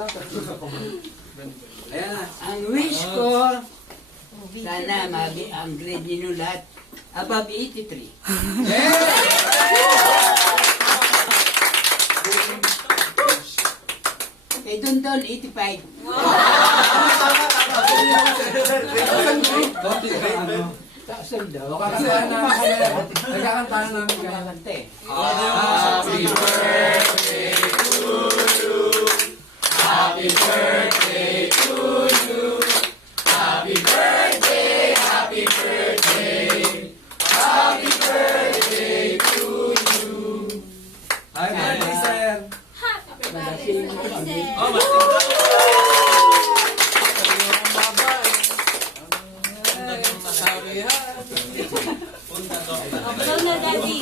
Ayan na. Ang wish ko, sana ang grade ninyo lahat above 83. Kay Dondon, 85. Taasal daw. Nagkakantahan namin kaya. Kakanta eh. Happy birthday to you. Happy birthday to you. Happy birthday, happy birthday. Happy birthday to you. Happy birthday, sir. Malasing mo kami. Blow na, Daddy.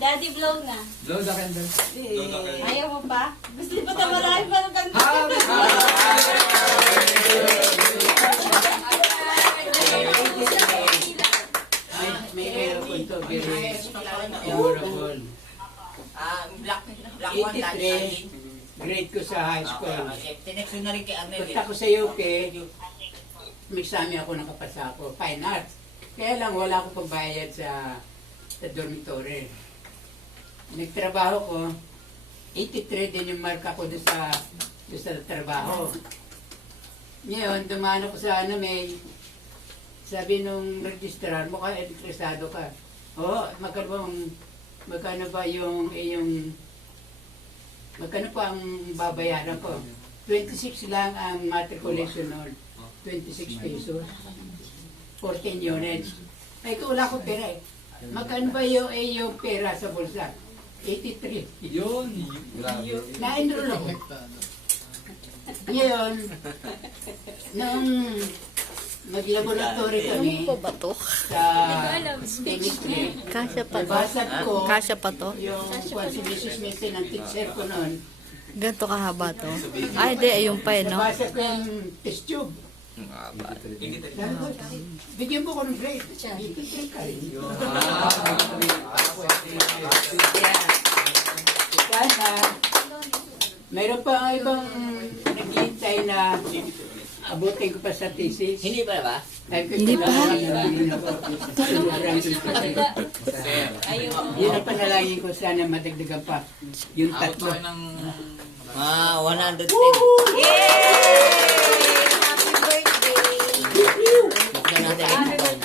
Daddy, blow na. Blow the candle. Ayaw mo pa? Gusto pa na marami pa ng kanta. May aircon to, very memorable. Black one, 83, grade ko sa high school. Tinext na rin kay Arnel. Punta ko sa UK, may examen ako, nakapasa ako, fine arts. Kaya lang wala akong pambayad sa dormitory. Nagtrabaho ko, 83 din yung marka ko doon sa trabaho. Ngayon, dumaan ako sa may sabi nung registrar, mukhang interesado ka. Oo, magkano ba magkano pa ang babayaran ko? 26 lang ang matriculation noon. 26 pesos. 14 units. Ay, wala ko pera eh. Magkano ba yung pera sa bulsa? 83. Yun. Grabe. Na-enroll ako. Ngayon, nung mag-laboratory kami Ano ba to? sa chemistry, Kasya pa to? nabasag ko Kasya pa to? yung si Mrs. Minton, ang teacher ko noon. Ganito kahaba to? Ay, di. Ayun pa eh, no? Nabasag ko yung test tube. Sabi ko, bigyan mo ko ng grade. 83 ka rin. Sana, mayroon pa ang ibang naghihintay na abutin ko pa sa thesis. Hindi pa ba? Hindi pa. Yun ang panalangin ko, sana madagdagan pa yung tatlo. 110. Yay! Happy birthday! Buksan natin.